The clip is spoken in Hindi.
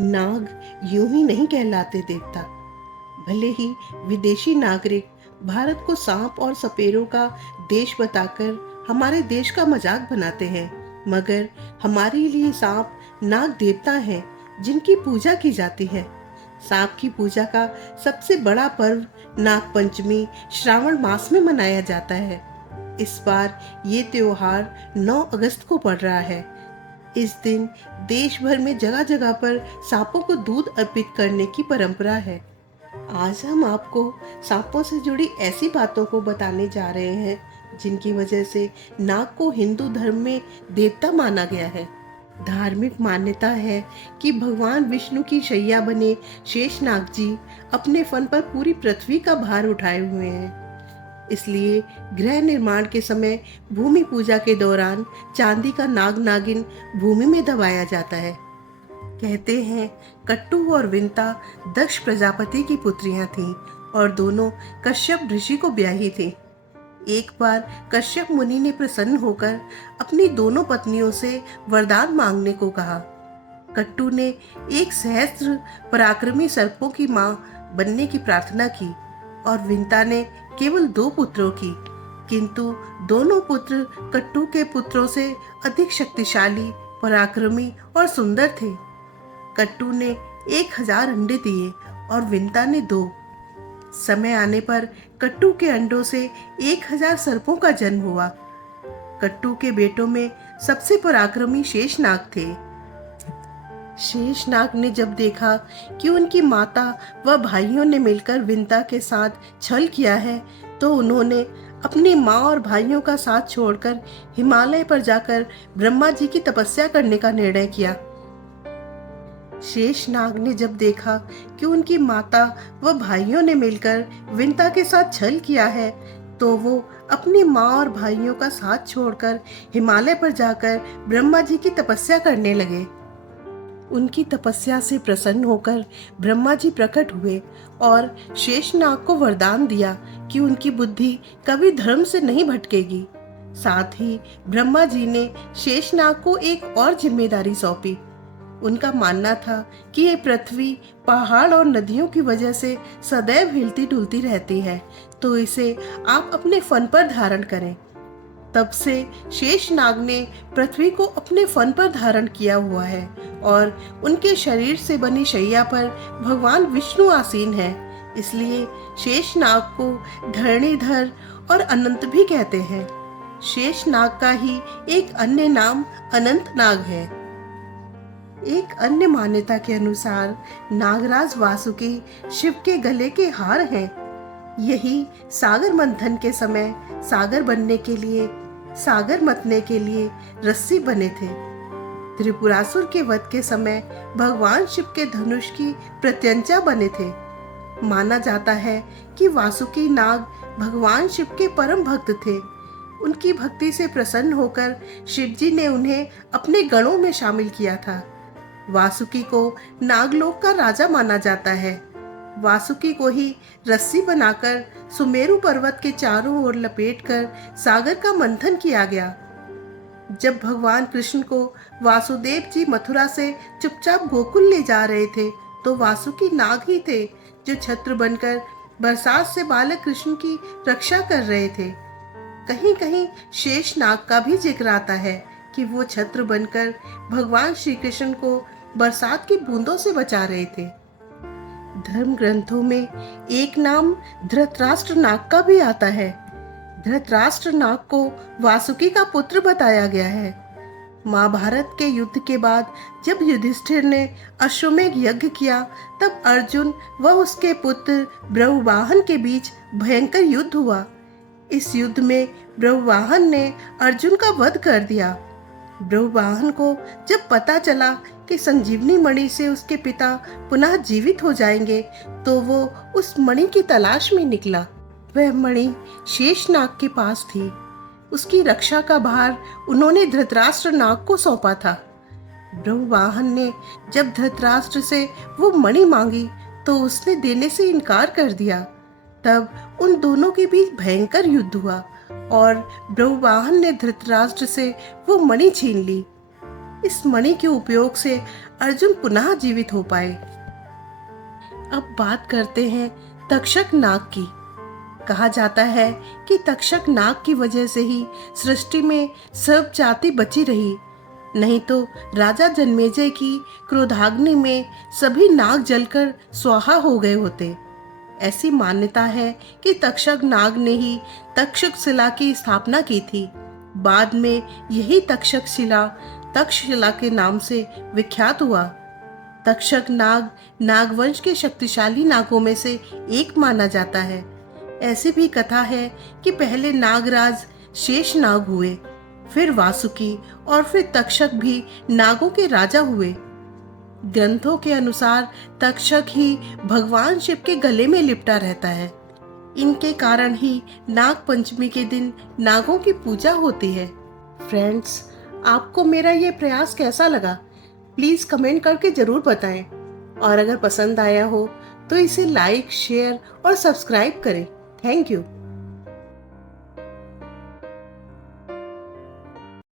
नाग यूं ही नहीं कहलाते देवता। भले ही विदेशी नागरिक भारत को सांप और सपेरों का देश बताकर हमारे देश का मजाक बनाते हैं, मगर हमारे लिए सांप नाग देवता हैं जिनकी पूजा की जाती है। सांप की पूजा का सबसे बड़ा पर्व नाग पंचमी श्रावण मास में मनाया जाता है। इस बार ये त्योहार 9 अगस्त को पड़ रहा है। इस दिन देश भर में जगह जगह पर सांपों को दूध अर्पित करने की परंपरा है। आज हम आपको सांपों से जुड़ी ऐसी बातों को बताने जा रहे हैं जिनकी वजह से नाग को हिंदू धर्म में देवता माना गया है। धार्मिक मान्यता है कि भगवान विष्णु की शैया बने शेषनाग जी अपने फन पर पूरी पृथ्वी का भार उठाए हुए हैं। इसलिए गृह निर्माण के समय भूमि पूजा के दौरान चांदी का नाग नागिन भूमि में दबाया जाता है। कहते हैं कट्टू और विंता दक्ष प्रजापति की पुत्रियां थीं और दोनों कश्यप ऋषि को ब्याही थीं। एक बार कश्यप मुनि ने प्रसन्न होकर अपनी दोनों पत्नियों से वरदान मांगने को कहा। कट्टू ने 1 सहस्त्र पराक्रमी सर्पों की मां बनने की प्रार्थना की और विंता ने केवल 2 पुत्रों की, किंतु दोनों पुत्र कट्टू के पुत्रों से अधिक शक्तिशाली, पराक्रमी और सुंदर थे। कट्टू ने 1000 अंडे दिए और विंता ने 2। समय आने पर कट्टू के अंडों से 1000 सर्पों का जन्म हुआ। कट्टू के बेटों में सबसे पराक्रमी शेषनाग थे। शेषनाग ने जब देखा कि उनकी माता व भाइयों ने मिलकर विंता के साथ छल किया है, तो उन्होंने अपनी माँ और भाइयों का साथ छोड़कर हिमालय पर जाकर ब्रह्मा जी की तपस्या करने का निर्णय किया। शेषनाग ने जब देखा कि उनकी माता व भाइयों ने मिलकर विंता के साथ छल किया है, तो वो अपनी माँ और भाइयों का साथ छोड़कर हिमालय पर जाकर ब्रह्मा जी की तपस्या करने लगे। उनकी तपस्या से प्रसन्न होकर ब्रह्मा जी प्रकट हुए और शेषनाग को वरदान दिया कि उनकी बुद्धि कभी धर्म से नहीं भटकेगी। साथ ही ब्रह्मा जी ने शेषनाग को एक और जिम्मेदारी सौंपी। उनका मानना था कि ये पृथ्वी पहाड़ और नदियों की वजह से सदैव हिलती डुलती रहती है, तो इसे आप अपने फन पर धारण करें। तब से शेषनाग ने पृथ्वी को अपने फन पर धारण किया हुआ है और उनके शरीर से बनी शैया पर भगवान विष्णु आसीन है। इसलिए शेषनाग को धरणीधर और अनंत भी कहते हैं। शेषनाग का ही एक अन्य नाम अनंत नाग है। एक अन्य मान्यता के अनुसार नागराज वासुकी शिव के गले के हार हैं। यही सागर मंथन के समय सागर बनने के लिए, सागर मतने के लिए रस्सी बने थे। त्रिपुरासुर के वध के समय भगवान शिव के धनुष की प्रत्यंचा बने थे। माना जाता है कि वासुकी नाग भगवान शिव के परम भक्त थे। उनकी भक्ति से प्रसन्न होकर शिवजी ने उन्हें अपने गणों में शामिल किया था। वासुकी को नागलोक का राजा माना जाता है। वासुकी को ही रस्सी बनाकर सुमेरु पर्वत के चारों ओर लपेटकर सागर का मंथन किया गया। जब भगवान कृष्ण को वासुदेव जी मथुरा से चुपचाप गोकुल ले जा रहे थे, तो वासुकी नाग ही थे जो छत्र बनकर बरसात से बालक कृष्ण की रक्षा कर रहे थे। कहीं कहीं शेष नाग का भी जिक्र आता है कि वो छत्र बनकर भगवान श्री कृष्ण को बरसात की बूंदों से बचा रहे थे। धर्म ग्रंथों में एक नाम धृतराष्ट्र नाग का भी आता है। धृतराष्ट्र नाग को वासुकी का पुत्र बताया गया है। महाभारत के युद्ध के बाद जब युधिष्ठिर ने अश्वमेध यज्ञ किया, तब अर्जुन व उसके पुत्र ब्रह्मवाहन के बीच भयंकर युद्ध हुआ। इस युद्ध में ब्रह्मवाहन ने अर्जुन का वध कर दिया। ब्रह्मवाहन को जब पता चला कि संजीवनी मणि से उसके पिता पुनः जीवित हो जाएंगे, तो वो उस मणि की तलाश में निकला। वह मणि शेषनाग के पास थी। उसकी रक्षा का भार उन्होंने धृतराष्ट्र नाग को सौंपा था। ब्रह्मवाहन ने जब धृतराष्ट्र से वो मणि मांगी, तो उसने देने से इनकार कर दिया। तब उन दोनों के बीच भयंकर युद्ध हुआ और ब्रह्मवाहन ने धृतराष्ट्र से वो मणि छीन ली। इस मणि के उपयोग से अर्जुन पुनः जीवित हो पाए। अब बात करते हैं तक्षक नाग की। कहा जाता है कि तक्षक नाग की वजह से ही सृष्टि में सब जाति बची रही, नहीं तो राजा जन्मेजय की क्रोधाग्नि में सभी नाग जलकर स्वाहा हो गए होते। ऐसी मान्यता है कि तक्षक नाग ने ही तक्षशिला की स्थापना की थी। बाद में यही तक्षशिला तक्षशिला के नाम से विख्यात हुआ। तक्षक नाग नागवंश के शक्तिशाली नागों में से एक माना जाता है। ऐसी भी कथा है कि पहले नागराज शेषनाग हुए, फिर वासुकी और फिर तक्षक भी नागों के राजा हुए। ग्रंथों के अनुसार तक्षक ही भगवान शिव के गले में लिपटा रहता है। इनके कारण ही नाग पंचमी के दिन नागों की पूजा होती है। फ्रेंड्स, आपको मेरा ये प्रयास कैसा लगा? प्लीज कमेंट करके जरूर बताएं। और अगर पसंद आया हो तो इसे लाइक, शेयर और सब्सक्राइब करें। Thank you.